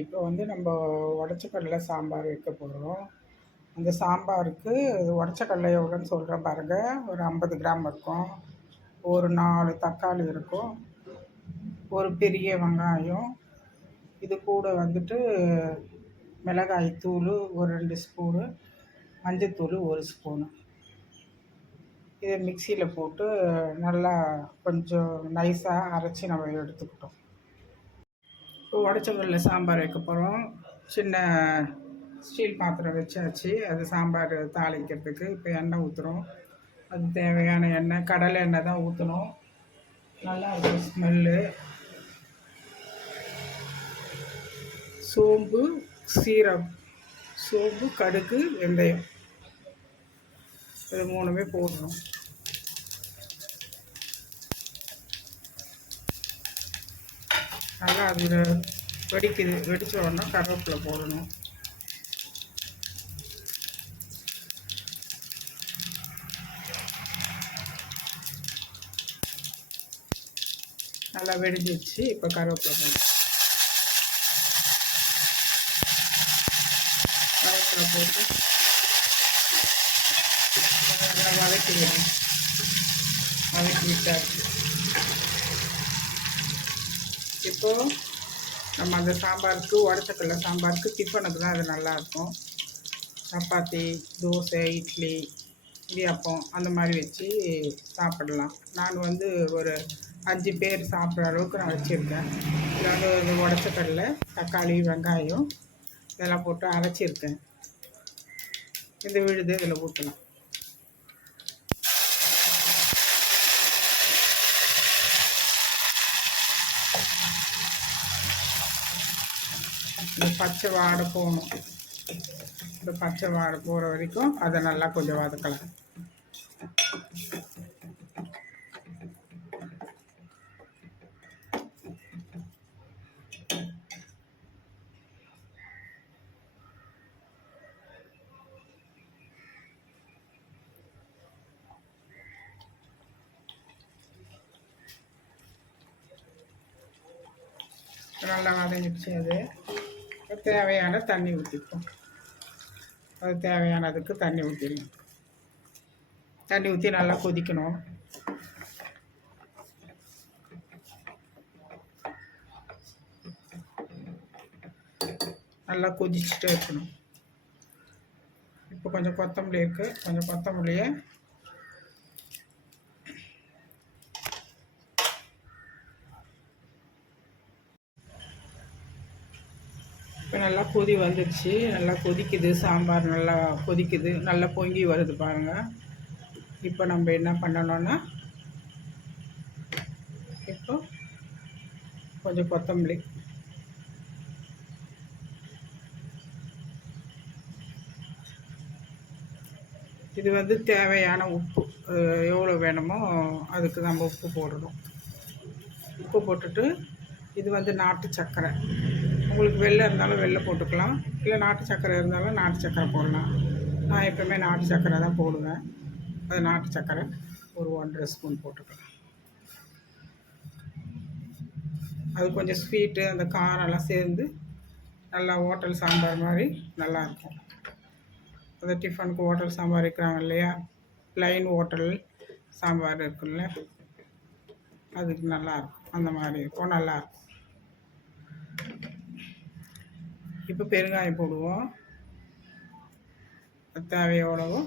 இப்போ வந்து நம்ம உடச்ச கடலை சாம்பார் வைக்க போகிறோம். அந்த சாம்பாருக்கு உடச்ச கடலை எவ்வளோன்னு சொல்கிறேன் பாருங்கள். ஒரு 50 கிராம் இருக்கும், ஒரு 4 தக்காளி இருக்கும், ஒரு பெரிய வெங்காயம், இது கூட வந்துட்டு மிளகாய் தூள் ஒரு 2 ஸ்பூனு, மஞ்சத்தூள் 1 ஸ்பூனு. இதை மிக்சியில் போட்டு நல்லா கொஞ்சம் நைஸாக அரைச்சி நம்ம எடுத்துக்கிட்டோம். இப்போ உடச்ச கடலை சாம்பார் வைக்க போகிறோம். சின்ன ஸ்டீல் பாத்திரம் வச்சாச்சு. அது சாம்பார் தாளிக்கிறதுக்கு இப்போ எண்ணெய் ஊற்றுறோம். அது தேவையான எண்ணெய், கடலை எண்ணெய் தான் ஊற்றணும். நல்லா இருக்கும் ஸ்மெல்லு. சோம்பு, சீரகம், சோம்பு, கடுகு, வெந்தயம், இது 3மே போடணும். நல்லா அது வெடிச்ச உடனே கருவேப்பிலை போடணும். நல்லா வெடிஞ்சிச்சு. இப்போ கருவேப்பிலை போடணும். கருவேப்பிலை போட்டு நல்லா வதக்கி விட்டாச்சு. இப்போது நம்ம அந்த சாம்பாருக்கு, உடச்சக்கடலை சாம்பாருக்கு டிஃபனுக்கு தான் அது நல்லாயிருக்கும். சப்பாத்தி, தோசை, இட்லி, இடியாப்பம் அந்த மாதிரி வச்சு சாப்பிடலாம். நான் வந்து ஒரு 5 பேர் சாப்பிட்ற அளவுக்கு நான் வச்சுருக்கேன். இதில் வந்து உடச்சக்கடலை, தக்காளி, வெங்காயம் இதெல்லாம் போட்டு அரைச்சிருக்கேன். இந்த விழுது இதில் ஊற்றலாம். இந்த பச்சை வாடை போகணும். இந்த பச்சை வாடை போகிற வரைக்கும் அதை நல்லா கொஞ்சம் வதக்கலாம். நல்லா வதங்கிடுச்சு. அது தேவையான தண்ணி ஊற்றிப்போம். அது தேவையானதுக்கு தண்ணி ஊற்றிடணும். தண்ணி ஊற்றி நல்லா கொதிக்கணும். நல்லா கொதிச்சுட்டே இருக்கணும். இப்போ கொஞ்சம் கொத்தமல்லி இருக்குது. கொஞ்சம் கொத்தமல்லியை இப்போ நல்லா கொதி வந்துடுச்சு. நல்லா கொதிக்குது. சாம்பார் நல்லா கொதிக்குது. நல்லா பொங்கி வருது பாருங்கள். இப்போ நம்ம என்ன பண்ணணும்னா, இப்போ கொஞ்சம் கொத்தமல்லி, இது வந்து தேவையான உப்பு எவ்வளோ வேணுமோ அதுக்கு நம்ம உப்பு போடணும். உப்பு போட்டுட்டு, இது வந்து நாட்டு சர்க்கரை. உங்களுக்கு வெள்ளை இருந்தாலும் வெள்ளை போட்டுக்கலாம், இல்லை நாட்டு சர்க்கரை இருந்தாலும் நாட்டு சர்க்கரை போடலாம். நான் எப்போவுமே நாட்டு சர்க்கரை தான் போடுவேன். அது நாட்டு சர்க்கரை ஒரு 1½ ஸ்பூன் போட்டுக்கலாம். அது கொஞ்சம் ஸ்வீட்டு, அந்த காரெல்லாம் சேர்ந்து நல்லா ஹோட்டல் சாம்பார் மாதிரி நல்லாயிருக்கும். அந்த டிஃபனுக்கு ஹோட்டல் சாம்பார் வைக்கிறாங்க இல்லையா, ப்ளைன் ஹோட்டல் சாம்பார் இருக்குல்ல, அதுக்கு நல்லாயிருக்கும். அந்த மாதிரி இருக்கும், நல்லாயிருக்கும். இப்போ பெருங்காயம் போடுவோம். தேவையோடவோ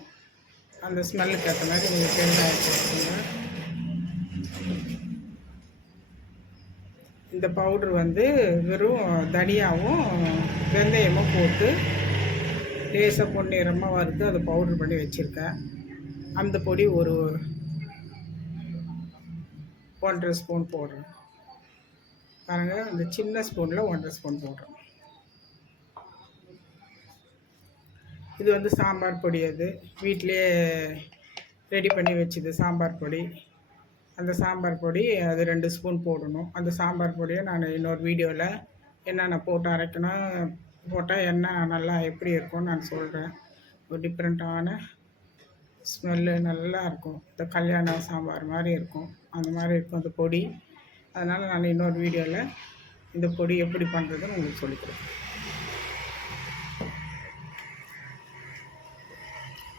அந்த ஸ்மெல்லுக்கு ஏற்ற மாதிரி நீங்கள் பெருங்காயம் போட்டுக்கோங்க. இந்த பவுட்ரு வந்து வெறும் தனியாகவும் வெந்தயமும் போட்டு லேசாக பொன்னிறமாக வறுத்து அதை பவுட்ரு பண்ணி வச்சுருக்கேன். அந்த பொடி ஒரு 1½ ஸ்பூன் போடுறேன் பாருங்கள். அந்த சின்ன ஸ்பூனில் 1½ ஸ்பூன் போடுறேன். இது வந்து சாம்பார் பொடி. அது வீட்டிலையே ரெடி பண்ணி வச்சுது சாம்பார் பொடி. அந்த சாம்பார் பொடி அது 2 ஸ்பூன் போடணும். அந்த சாம்பார் பொடியை நான் இன்னொரு வீடியோவில் என்னென்ன போட்டு அரைக்கணும், போட்டால் என்ன நல்லா எப்படி இருக்கும்னு நான் சொல்கிறேன். ஒரு டிஃப்ரெண்ட்டான ஸ்மெல்லு நல்லா இருக்கும். இந்த கல்யாண சாம்பார் மாதிரி இருக்கும். அந்த மாதிரி இருக்கும் அந்த பொடி. அதனால் நான் இன்னொரு வீடியோவில் இந்த பொடி எப்படி பண்ணுறதுன்னு உங்களுக்கு சொல்லிக் கொடுக்குறேன்.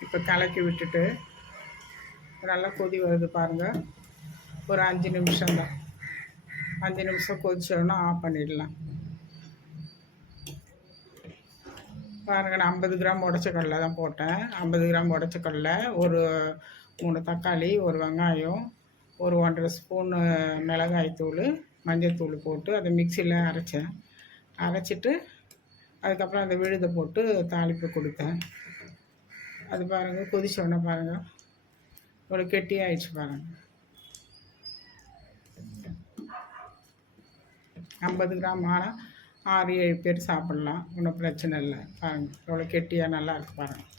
இப்போ கலக்கி விட்டுட்டு நல்லா கொதி வருது பாருங்கள். ஒரு 5 நிமிஷம் தான். 5 நிமிஷம் கொதிச்சோன்னா ஆஃப் பண்ணிடலாம். பாருங்கள், நான் 50 கிராம் உடச்ச கடலை தான் போட்டேன். 50 கிராம் உடச்ச கடலை, ஒரு 3 தக்காளி, ஒரு வெங்காயம், ஒரு 1½ ஸ்பூனு மிளகாய்த்தூள், மஞ்சள் தூள் போட்டு அதை மிக்சியில் அரைச்சேன். அரைச்சிட்டு அதுக்கப்புறம் அந்த விழுதை போட்டு தாளிப்பு கொடுத்தேன். அது பாருங்கள், கொதிச்சோடனே பாருங்கள் ஒரு கெட்டியாகிடுச்சு பாருங்கள். 50 கிராம் ஆனால் 6-7 பேர் சாப்பிட்லாம், ஒன்றும் பிரச்சனை இல்லை. பாருங்கள் எவ்வளோ கெட்டியாக நல்லா இருக்குது பாருங்கள்.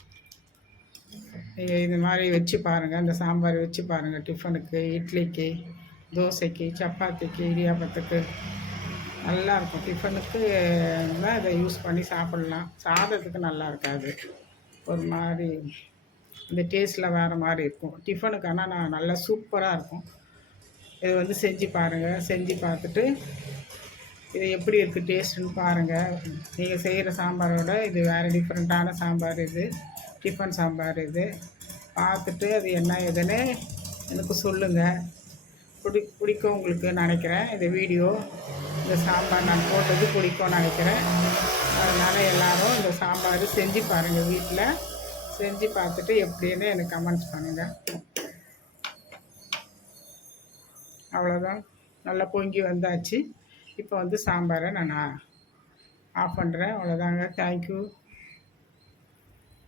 நீங்கள் இது மாதிரி வச்சு பாருங்கள், இந்த சாம்பார் வச்சு பாருங்கள். டிஃபனுக்கு, இட்லிக்கு, தோசைக்கு, சப்பாத்திக்கு, இடியாப்பத்துக்கு நல்லாயிருக்கும். டிஃபனுக்கு தான் இதை யூஸ் பண்ணி சாப்பிட்லாம். சாதத்துக்கு நல்லா இருக்காது, ஒரு மாதிரி இந்த டேஸ்ட்டில் வேறு மாதிரி இருக்கும். டிஃபனுக்கு ஆனால் நான் நல்லா சூப்பராக இருக்கும். இது செஞ்சு பாருங்கள். செஞ்சு பார்த்துட்டு இது எப்படி இருக்குது டேஸ்ட்டுன்னு பாருங்கள். நீங்கள் செய்கிற சாம்பாரோட இது வேறு டிஃப்ரெண்ட்டான சாம்பார். இது டிஃபன் சாம்பார். இது பார்த்துட்டு அது என்ன ஏதுன்னு எனக்கு சொல்லுங்கள். பிடிக்கும் உங்களுக்கு நினைக்கிறேன். இந்த வீடியோ, இந்த சாம்பார் நான் போட்டது பிடிக்கும்னு நினைக்கிறேன். அதனால் எல்லோரும் இந்த சாம்பார் செஞ்சு பாருங்கள். வீட்டில் செஞ்சு பார்த்துட்டு எப்படின்னு எனக்கு கமெண்ட்ஸ் பண்ணுங்கள். அவ்வளோதான், நல்லா பொங்கி வந்தாச்சு. இப்போ சாம்பாரை நான் ஆஃப் பண்ணுறேன். அவ்வளோதாங்க. தேங்க்யூ.